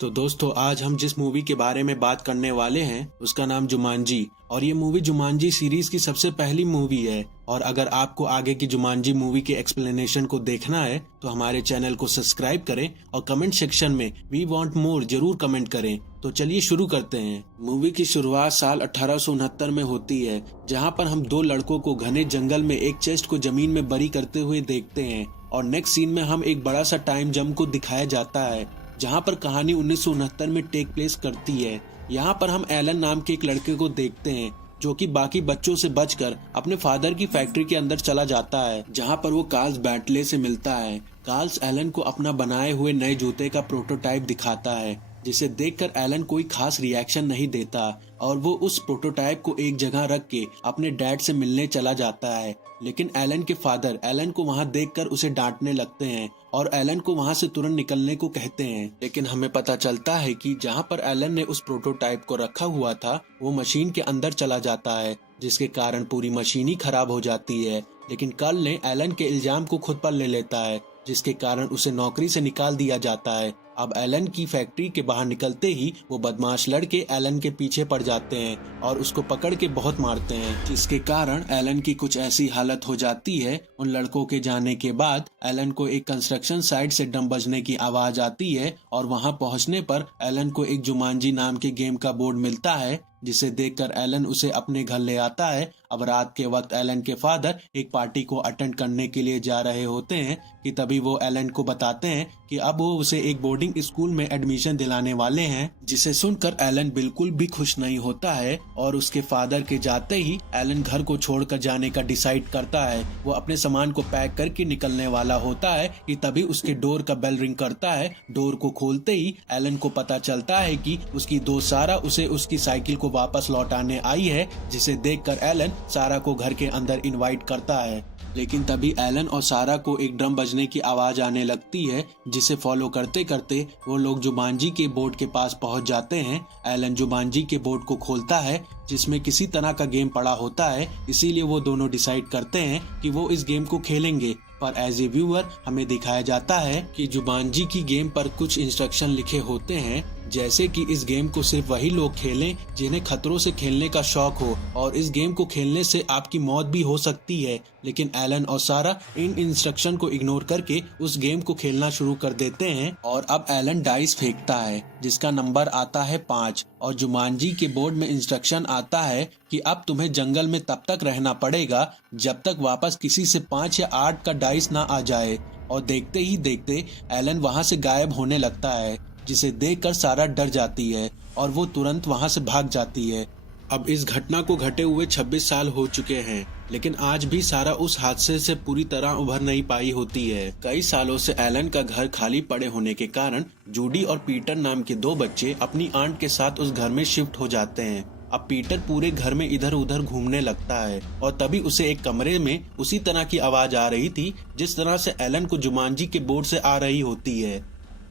तो दोस्तों आज हम जिस मूवी के बारे में बात करने वाले हैं उसका नाम जुमांजी। और ये मूवी जुमांजी सीरीज की सबसे पहली मूवी है। और अगर आपको आगे की जुमांजी मूवी के एक्सप्लेनेशन को देखना है तो हमारे चैनल को सब्सक्राइब करें और कमेंट सेक्शन में वी वांट मोर जरूर कमेंट करें। तो चलिए शुरू करते हैं। मूवी की शुरुआत साल 1869 में होती है, जहां पर हम दो लड़कों को घने जंगल में एक चेस्ट को जमीन में बरी करते हुए देखते हैं। और नेक्स्ट सीन में हम एक बड़ा सा टाइम जंप को दिखाया जाता है, जहां पर कहानी 1969 में टेक प्लेस करती है। यहाँ पर हम एलन नाम के एक लड़के को देखते हैं जो कि बाकी बच्चों से बचकर अपने फादर की फैक्ट्री के अंदर चला जाता है, जहां पर वो कार्ल्स बैटले से मिलता है। कार्ल्स एलन को अपना बनाए हुए नए जूते का प्रोटोटाइप दिखाता है, जिसे देखकर एलन कोई खास रिएक्शन नहीं देता और वो उस प्रोटोटाइप को एक जगह रख के अपने डैड से मिलने चला जाता है। लेकिन एलन के फादर एलन को वहां देखकर उसे डांटने लगते हैं और एलन को वहां से तुरंत निकलने को कहते हैं। लेकिन हमें पता चलता है कि जहां पर एलन ने उस प्रोटोटाइप को रखा हुआ था वो मशीन के अंदर चला जाता है, जिसके कारण पूरी मशीन ही खराब हो जाती है। लेकिन कार्ल ने एलन के इल्जाम को खुद पर ले लेता है, जिसके कारण उसे नौकरी से निकाल दिया जाता है। अब एलन की फैक्ट्री के बाहर निकलते ही वो बदमाश लड़के एलन के पीछे पड़ जाते हैं और उसको पकड़ के बहुत मारते हैं, जिसके कारण एलन की कुछ ऐसी हालत हो जाती है। उन लड़कों के जाने के बाद एलन को एक कंस्ट्रक्शन साइट से ड्रम बजने की आवाज आती है और वहां पहुंचने पर एलन को एक जुमांजी नाम के गेम का बोर्ड मिलता है, जिसे देखकर एलन उसे अपने घर ले आता है। अब रात के वक्त एलन के फादर एक पार्टी को अटेंड करने के लिए जा रहे होते हैं कि तभी वो एलन को बताते हैं कि अब वो उसे एक बोर्डिंग स्कूल में एडमिशन दिलाने वाले हैं, जिसे सुनकर एलन बिल्कुल भी खुश नहीं होता है। और उसके फादर के जाते ही एलन घर को छोड़कर जाने का डिसाइड करता है। वो अपने सामान को पैक करके निकलने वाला होता है कि तभी उसके डोर का बेल रिंग करता है। डोर को खोलते ही एलन को पता चलता है कि उसकी दोस्त सारा उसे उसकी साइकिल को वापस लौटाने आई है, जिसे देखकर एलन सारा को घर के अंदर इनवाइट करता है। लेकिन तभी एलन और सारा को एक ड्रम बजने की आवाज आने लगती है, जिसे फॉलो करते करते वो लोग जुमांजी के बोर्ड के पास पहुंच जाते हैं। एलन जुमांजी के बोर्ड को खोलता है, जिसमें किसी तरह का गेम पड़ा होता है, इसीलिए वो दोनों डिसाइड करते हैं कि वो इस गेम को खेलेंगे। पर एज ए व्यूअर हमें दिखाया जाता है कि जुमांजी की गेम पर कुछ इंस्ट्रक्शन लिखे होते हैं, जैसे कि इस गेम को सिर्फ वही लोग खेलें जिन्हें खतरों से खेलने का शौक हो, और इस गेम को खेलने से आपकी मौत भी हो सकती है। लेकिन एलन और सारा इन इंस्ट्रक्शन को इग्नोर करके उस गेम को खेलना शुरू कर देते हैं। और अब एलन डाइस फेंकता है, जिसका नंबर आता है 5, और जुमांजी के बोर्ड में इंस्ट्रक्शन आता है कि अब तुम्हें जंगल में तब तक रहना पड़ेगा जब तक वापस किसी से 5 या 8 का डाइस ना आ जाए। और देखते ही देखते एलन वहां से गायब होने लगता है, जिसे देखकर सारा डर जाती है और वो तुरंत वहां से भाग जाती है। अब इस घटना को घटे हुए 26 साल हो चुके हैं, लेकिन आज भी सारा उस हादसे से पूरी तरह उभर नहीं पाई होती है। कई सालों से एलन का घर खाली पड़े होने के कारण जूडी और पीटर नाम के 2 बच्चे अपनी आंट के साथ उस घर में शिफ्ट हो जाते हैं। अब पीटर पूरे घर में इधर उधर घूमने लगता है और तभी उसे एक कमरे में उसी तरह की आवाज आ रही थी जिस तरह से एलन को जुमांजी के बोर्ड से आ रही होती है।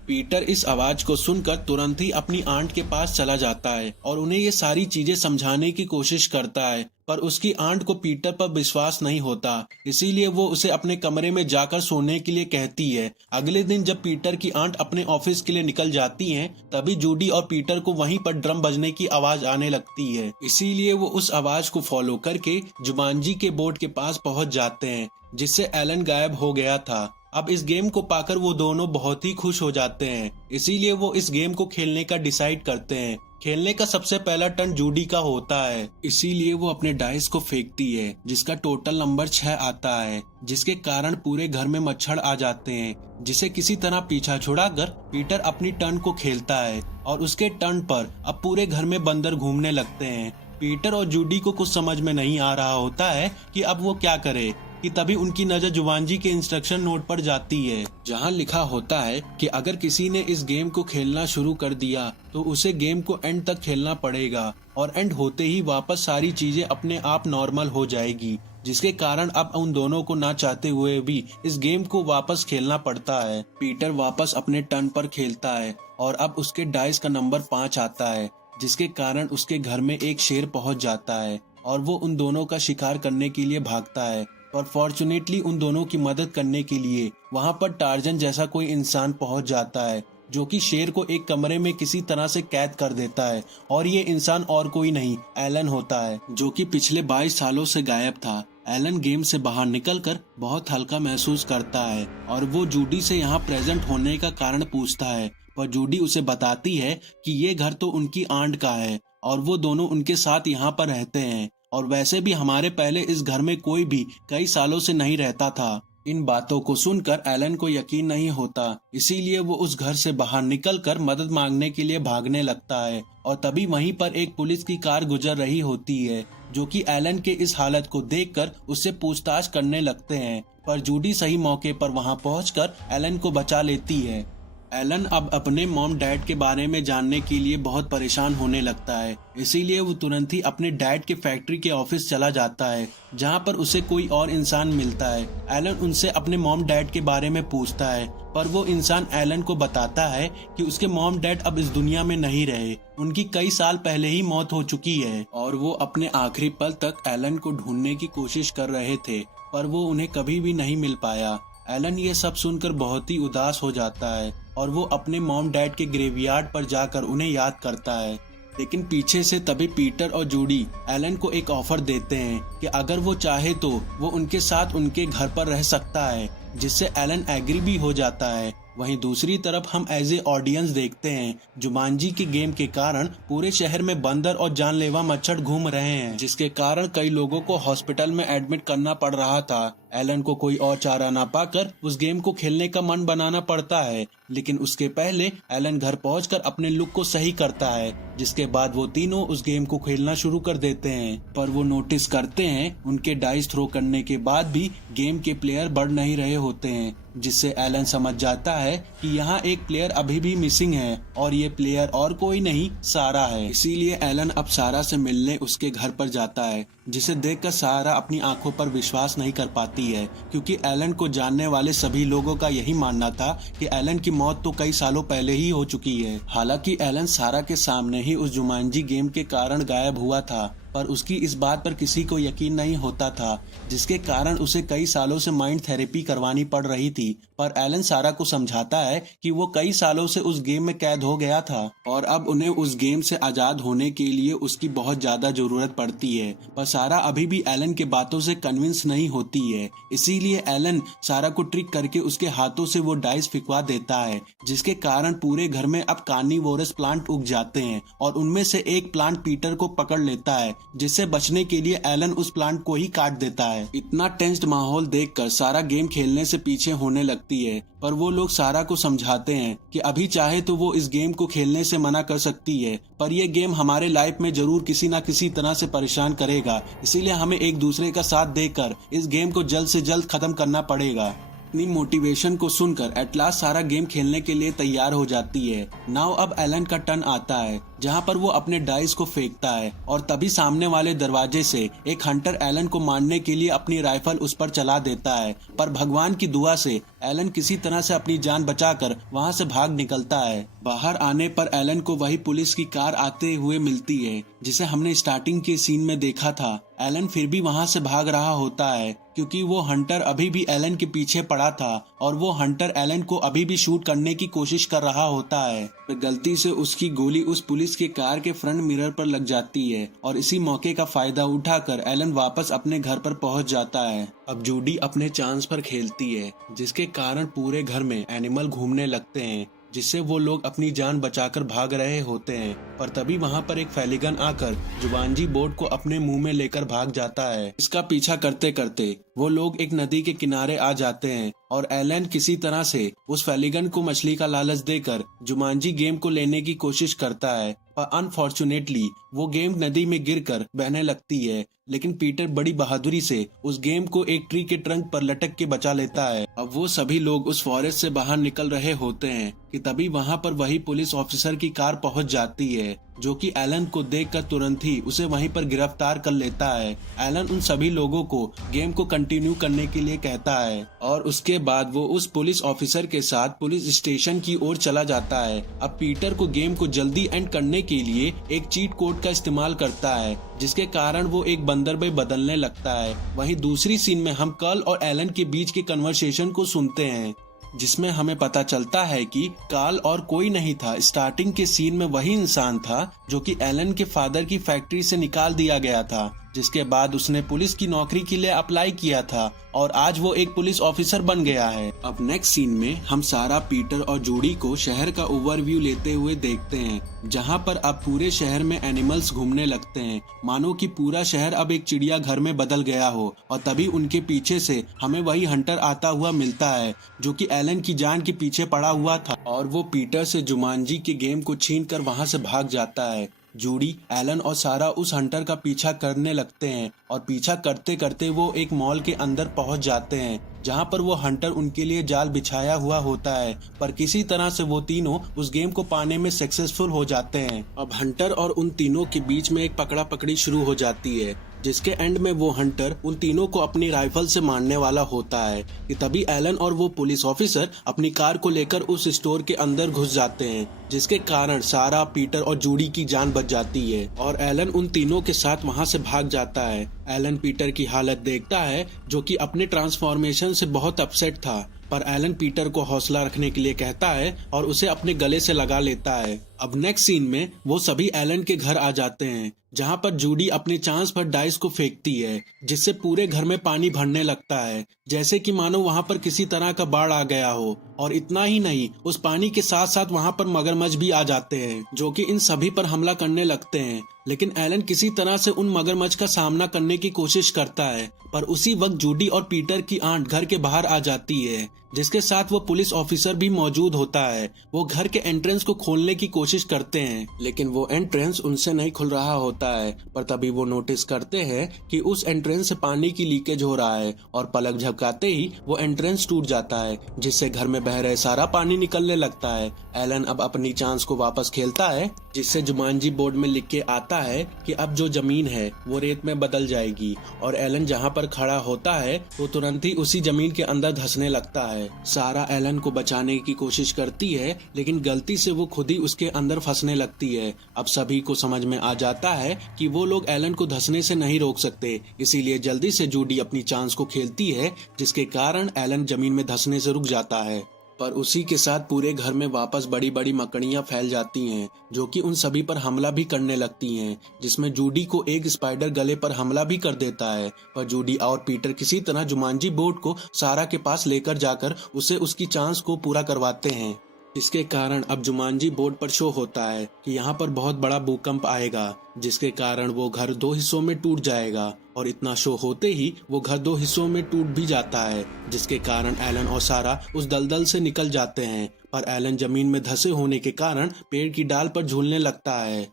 पीटर इस आवाज को सुनकर तुरंत ही अपनी आंट के पास चला जाता है और उन्हें ये सारी चीजें समझाने की कोशिश करता है, पर उसकी आंट को पीटर पर विश्वास नहीं होता, इसीलिए वो उसे अपने कमरे में जाकर सोने के लिए कहती है। अगले दिन जब पीटर की आंट अपने ऑफिस के लिए निकल जाती हैं, तभी जूडी और पीटर को वहीं पर ड्रम बजने की आवाज आने लगती है, इसीलिए वो उस आवाज को फॉलो करके जुमांजी के बोर्ड के पास पहुंच जाते हैं, जिससे एलन गायब हो गया था। अब इस गेम को पाकर वो दोनों बहुत ही खुश हो जाते हैं, इसीलिए वो इस गेम को खेलने का डिसाइड करते हैं। खेलने का सबसे पहला टर्न जूडी का होता है, इसीलिए वो अपने डाइस को फेंकती है, जिसका टोटल नंबर 6 आता है, जिसके कारण पूरे घर में मच्छर आ जाते हैं, जिसे किसी तरह पीछा छुड़ाकर पीटर अपनी टर्न को खेलता है और उसके टर्न पर अब पूरे घर में बंदर घूमने लगते हैं। पीटर और जूडी को कुछ समझ में नहीं आ रहा होता है कि अब वो क्या करे, कि तभी उनकी नजर जुमांजी के इंस्ट्रक्शन नोट पर जाती है, जहां लिखा होता है कि अगर किसी ने इस गेम को खेलना शुरू कर दिया तो उसे गेम को एंड तक खेलना पड़ेगा, और एंड होते ही वापस सारी चीजें अपने आप नॉर्मल हो जाएगी, जिसके कारण अब उन दोनों को ना चाहते हुए भी इस गेम को वापस खेलना पड़ता है। पीटर वापस अपने टर्न पर खेलता है और अब उसके डाइस का नंबर 5 आता है, जिसके कारण उसके घर में एक शेर पहुंच जाता है और वो उन दोनों का शिकार करने के लिए भागता है। पर फॉर्चुनेटली उन दोनों की मदद करने के लिए वहां पर टार्जन जैसा कोई इंसान पहुंच जाता है जो कि शेर को एक कमरे में किसी तरह से कैद कर देता है और ये इंसान और कोई नहीं एलन होता है, जो कि पिछले 22 सालों से गायब था। एलन गेम से बाहर निकलकर बहुत हल्का महसूस करता है और वो जूडी से यहाँ प्रेजेंट होने का कारण पूछता है, पर जूडी उसे बताती है कि ये घर तो उनकी आंट का है और वो दोनों उनके साथ यहाँ पर रहते हैं और वैसे भी हमारे पहले इस घर में कोई भी कई सालों से नहीं रहता था। इन बातों को सुनकर एलन को यकीन नहीं होता, इसीलिए वो उस घर से बाहर निकलकर मदद मांगने के लिए भागने लगता है और तभी वहीं पर एक पुलिस की कार गुजर रही होती है, जो कि एलन के इस हालत को देखकर उससे पूछताछ करने लगते हैं, पर जूडी सही मौके पर वहां पहुंचकर एलन को बचा लेती है। एलन अब अपने मॉम डैड के बारे में जानने के लिए बहुत परेशान होने लगता है, इसीलिए वो तुरंत ही अपने डैड के फैक्ट्री के ऑफिस चला जाता है, जहां पर उसे कोई और इंसान मिलता है। एलन उनसे अपने मॉम डैड के बारे में पूछता है, पर वो इंसान एलन को बताता है कि उसके मॉम डैड अब इस दुनिया में नहीं रहे, उनकी कई साल पहले ही मौत हो चुकी है और वो अपने आखिरी पल तक एलन को ढूंढने की कोशिश कर रहे थे, पर वो उन्हें कभी भी नहीं मिल पाया। एलन ये सब सुनकर बहुत ही उदास हो जाता है और वो अपने मॉम डैड के ग्रेवयार्ड पर जाकर उन्हें याद करता है। लेकिन पीछे से तभी पीटर और जूडी एलन को एक ऑफर देते हैं कि अगर वो चाहे तो वो उनके साथ उनके घर पर रह सकता है, जिससे एलन एग्री भी हो जाता है। वहीं दूसरी तरफ हम एज ए ऑडियंस देखते हैं जुमांजी के गेम के कारण पूरे शहर में बंदर और जानलेवा मच्छर घूम रहे हैं, जिसके कारण कई लोगों को हॉस्पिटल में एडमिट करना पड़ रहा था। एलन को कोई और चारा ना पाकर उस गेम को खेलने का मन बनाना पड़ता है, लेकिन उसके पहले एलन घर पहुंचकर अपने लुक को सही करता है, जिसके बाद वो तीनों उस गेम को खेलना शुरू कर देते हैं। पर वो नोटिस करते हैं उनके डाइस थ्रो करने के बाद भी गेम के प्लेयर बढ़ नहीं रहे होते हैं, जिससे एलन समझ जाता है कि यहाँ एक प्लेयर अभी भी मिसिंग है और ये प्लेयर और कोई नहीं सारा है। इसीलिए एलन अब सारा से मिलने उसके घर पर जाता है, जिसे देखकर सारा अपनी आंखों पर विश्वास नहीं कर पाती है, क्योंकि एलन को जानने वाले सभी लोगों का यही मानना था कि एलन की मौत तो कई सालों पहले ही हो चुकी है। हालांकि एलन सारा के सामने ही उस जुमांजी गेम के कारण गायब हुआ था, पर उसकी इस बात पर किसी को यकीन नहीं होता था, जिसके कारण उसे कई सालों से माइंड थेरेपी करवानी पड़ रही थी। पर एलन सारा को समझाता है कि वो कई सालों से उस गेम में कैद हो गया था और अब उन्हें उस गेम से आजाद होने के लिए उसकी बहुत ज्यादा जरूरत पड़ती है। पर सारा अभी भी एलन के बातों से कन्विंस नहीं होती है, इसीलिए एलन सारा को ट्रिक करके उसके हाथों से वो डाइस फिकवा देता है, जिसके कारण पूरे घर में अब कार्निवोरस प्लांट उग जाते हैं और उनमें से एक प्लांट पीटर को पकड़ लेता है, जिससे बचने के लिए एलन उस प्लांट को ही काट देता है। इतना टेंस्ड माहौल देखकर सारा गेम खेलने से पीछे होने लगती है, पर वो लोग सारा को समझाते हैं कि अभी चाहे तो वो इस गेम को खेलने से मना कर सकती है, पर ये गेम हमारे लाइफ में जरूर किसी ना किसी तरह से परेशान करेगा, इसीलिए हमें एक दूसरे का साथ देकर इस गेम को जल्द से जल्द खत्म करना पड़ेगा। अपनी मोटिवेशन को सुनकर एट लास्ट सारा गेम खेलने के लिए तैयार हो जाती है। नाउ अब एलन का टर्न आता है, जहां पर वो अपने डाइस को फेंकता है और तभी सामने वाले दरवाजे से एक हंटर एलन को मारने के लिए अपनी राइफल उस पर चला देता है, पर भगवान की दुआ से एलन किसी तरह से अपनी जान बचाकर वहां से भाग निकलता है। बाहर आने पर एलन को वही पुलिस की कार आते हुए मिलती है, जिसे हमने स्टार्टिंग के सीन में देखा था। एलन फिर भी वहां से भाग रहा होता है, क्योंकि वो हंटर अभी भी एलन के पीछे पड़ा था और वो हंटर एलन को अभी भी शूट करने की कोशिश कर रहा होता है। तो गलती से उसकी गोली उस पुलिस के कार के फ्रंट मिरर पर लग जाती है और इसी मौके का फायदा उठाकर एलन वापस अपने घर पर पहुंच जाता है। अब जूडी अपने चांस पर खेलती है, जिसके कारण पूरे घर में एनिमल घूमने लगते हैं, जिससे वो लोग अपनी जान बचाकर भाग रहे होते हैं। पर तभी वहां पर एक फेलिगन आकर जुमांजी बोर्ड को अपने मुंह में लेकर भाग जाता है। इसका पीछा करते करते वो लोग एक नदी के किनारे आ जाते हैं और एलन किसी तरह से उस फेलिगन को मछली का लालच देकर जुमांजी गेम को लेने की कोशिश करता है, पर अनफॉर्चुनेटली वो गेम नदी में गिरकर बहने लगती है। लेकिन पीटर बड़ी बहादुरी से उस गेम को एक ट्री के ट्रंक पर लटक के बचा लेता है। अब वो सभी लोग उस फॉरेस्ट से बाहर निकल रहे होते हैं कि तभी वहां पर वही पुलिस ऑफिसर की कार पहुंच जाती है, जो कि एलन को देखकर तुरंत ही उसे वहीं पर गिरफ्तार कर लेता है। एलन उन सभी लोगों को गेम को कंटिन्यू करने के लिए कहता है और उसके बाद वो उस पुलिस ऑफिसर के साथ पुलिस स्टेशन की ओर चला जाता है। अब पीटर को गेम को जल्दी एंड करने के लिए एक चीट कोड का इस्तेमाल करता है, जिसके कारण वो एक बंदर में बदलने लगता है। वहीं दूसरी सीन में हम कर्ल और एलन के बीच के कन्वर्सेशन को सुनते हैं। जिसमें हमें पता चलता है कि कार्ल और कोई नहीं था। स्टार्टिंग के सीन में वही इंसान था जो कि एलन के फादर की फैक्ट्री से निकाल दिया गया था, जिसके बाद उसने पुलिस की नौकरी के लिए अप्लाई किया था और आज वो एक पुलिस ऑफिसर बन गया है। अब नेक्स्ट सीन में हम सारा, पीटर और जूडी को शहर का ओवरव्यू लेते हुए देखते हैं, जहां पर अब पूरे शहर में एनिमल्स घूमने लगते हैं, मानो कि पूरा शहर अब एक चिड़िया घर में बदल गया हो। और तभी उनके पीछे से हमें वही हंटर आता हुआ मिलता है जो कि एलन की जान के पीछे पड़ा हुआ था और वो पीटर से जुमांजी के गेम को छीन कर वहां से भाग जाता है। जूडी, एलन और सारा उस हंटर का पीछा करने लगते हैं और पीछा करते करते वो एक मॉल के अंदर पहुंच जाते हैं, जहां पर वो हंटर उनके लिए जाल बिछाया हुआ होता है। पर किसी तरह से वो तीनों उस गेम को पाने में सक्सेसफुल हो जाते हैं। अब हंटर और उन तीनों के बीच में एक पकड़ा पकड़ी शुरू हो जाती है, जिसके एंड में वो हंटर उन तीनों को अपनी राइफल से मारने वाला होता है कि तभी एलन और वो पुलिस ऑफिसर अपनी कार को लेकर उस स्टोर के अंदर घुस जाते हैं, जिसके कारण सारा, पीटर और जूडी की जान बच जाती है और एलन उन तीनों के साथ वहां से भाग जाता है। एलन पीटर की हालत देखता है जो कि अपने ट्रांसफॉर्मेशन से बहुत अपसेट था, पर एलन पीटर को हौसला रखने के लिए कहता है और उसे अपने गले से लगा लेता है। अब नेक्स्ट सीन में वो सभी एलन के घर आ जाते हैं, जहां पर जूडी अपने चांस पर डाइस को फेंकती है, जिससे पूरे घर में पानी भरने लगता है, जैसे कि मानो वहां पर किसी तरह का बाढ़ आ गया हो। और इतना ही नहीं, उस पानी के साथ साथ वहां पर मगरमच्छ भी आ जाते हैं जो कि इन सभी पर हमला करने लगते हैं। लेकिन एलन किसी तरह से उन मगरमच्छ का सामना करने की कोशिश करता है, पर उसी वक्त जूडी और पीटर की आंट घर के बाहर आ जाती है, जिसके साथ वो पुलिस ऑफिसर भी मौजूद होता है। वो घर के एंट्रेंस को खोलने की कोशिश करते हैं, लेकिन वो एंट्रेंस उनसे नहीं खुल रहा होता है। पर तभी वो नोटिस करते हैं कि उस एंट्रेंस से पानी की लीकेज हो रहा है और पलक झपकाते ही वो एंट्रेंस टूट जाता है, जिससे घर में बह रहे सारा पानी निकलने लगता है। एलन अब अपनी चांस को वापस खेलता है, जिससे जुमांजी बोर्ड में लिख के आता है कि अब जो जमीन है वो रेत में बदल जाएगी। और एलन जहाँ पर खड़ा होता है वो तुरंत ही उसी जमीन के अंदर धंसने लगता है। सारा एलन को बचाने की कोशिश करती है, लेकिन गलती से वो खुद ही उसके अंदर फंसने लगती है। अब सभी को समझ में आ जाता है कि वो लोग एलन को धंसने से नहीं रोक सकते, इसीलिए जल्दी से जूडी अपनी चांस को खेलती है, जिसके कारण एलन जमीन में धंसने से रुक जाता है। पर उसी के साथ पूरे घर में वापस बड़ी बड़ी मकड़ियां फैल जाती हैं, जो कि उन सभी पर हमला भी करने लगती हैं, जिसमें जूडी को एक स्पाइडर गले पर हमला भी कर देता है। पर जूडी और पीटर किसी तरह जुमांजी बोर्ड को सारा के पास लेकर जाकर उसे उसकी चांस को पूरा करवाते हैं। इसके कारण अब जुमांजी बोर्ड पर शो होता है कि यहाँ पर बहुत बड़ा भूकंप आएगा, जिसके कारण वो घर 2 हिस्सों में टूट जाएगा। और इतना शो होते ही वो घर 2 हिस्सों में टूट भी जाता है, जिसके कारण एलन और सारा उस दलदल से निकल जाते हैं। पर एलन जमीन में धंसे होने के कारण पेड़ की डाल पर झूलने लगता है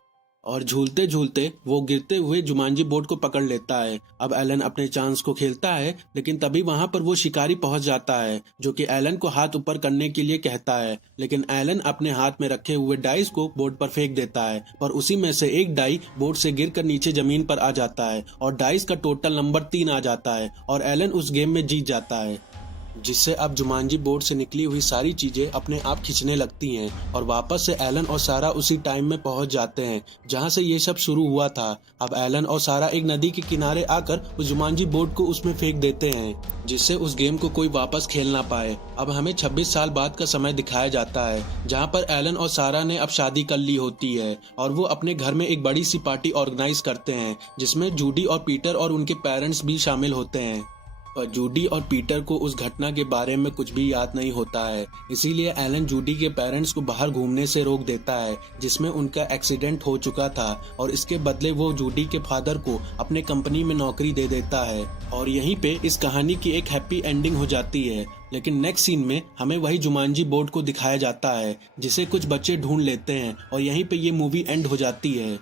और झूलते झूलते वो गिरते हुए जुमांजी बोर्ड को पकड़ लेता है। अब एलन अपने चांस को खेलता है, लेकिन तभी वहां पर वो शिकारी पहुंच जाता है, जो कि एलन को हाथ ऊपर करने के लिए कहता है। लेकिन एलन अपने हाथ में रखे हुए डाइस को बोर्ड पर फेंक देता है, पर उसी में से एक डाई बोर्ड से गिरकर नीचे जमीन पर आ जाता है और डाइस का टोटल नंबर 3 आ जाता है और एलन उस गेम में जीत जाता है, जिससे अब जुमांजी बोर्ड से निकली हुई सारी चीजें अपने आप खिंचने लगती हैं और वापस से एलन और सारा उसी टाइम में पहुंच जाते हैं जहां से ये सब शुरू हुआ था। अब एलन और सारा एक नदी के किनारे आकर उस जुमांजी बोर्ड को उसमें फेंक देते हैं, जिससे उस गेम को कोई वापस खेल ना पाए। अब हमें 26 साल बाद का समय दिखाया जाता है, जहाँ पर एलन और सारा ने अब शादी कर ली होती है और वो अपने घर में एक बड़ी सी पार्टी ऑर्गेनाइज करते हैं, जिसमें जूडी और पीटर और उनके पेरेंट्स भी शामिल होते हैं। पर जूडी और पीटर को उस घटना के बारे में कुछ भी याद नहीं होता है, इसीलिए एलन जूडी के पेरेंट्स को बाहर घूमने से रोक देता है, जिसमें उनका एक्सीडेंट हो चुका था, और इसके बदले वो जूडी के फादर को अपने कंपनी में नौकरी दे देता है। और यहीं पे इस कहानी की एक हैप्पी एंडिंग हो जाती है। लेकिन नेक्स्ट सीन में हमें वही जुमांजी बोर्ड को दिखाया जाता है, जिसे कुछ बच्चे ढूंढ लेते हैं और यहीं पे ये मूवी एंड हो जाती है।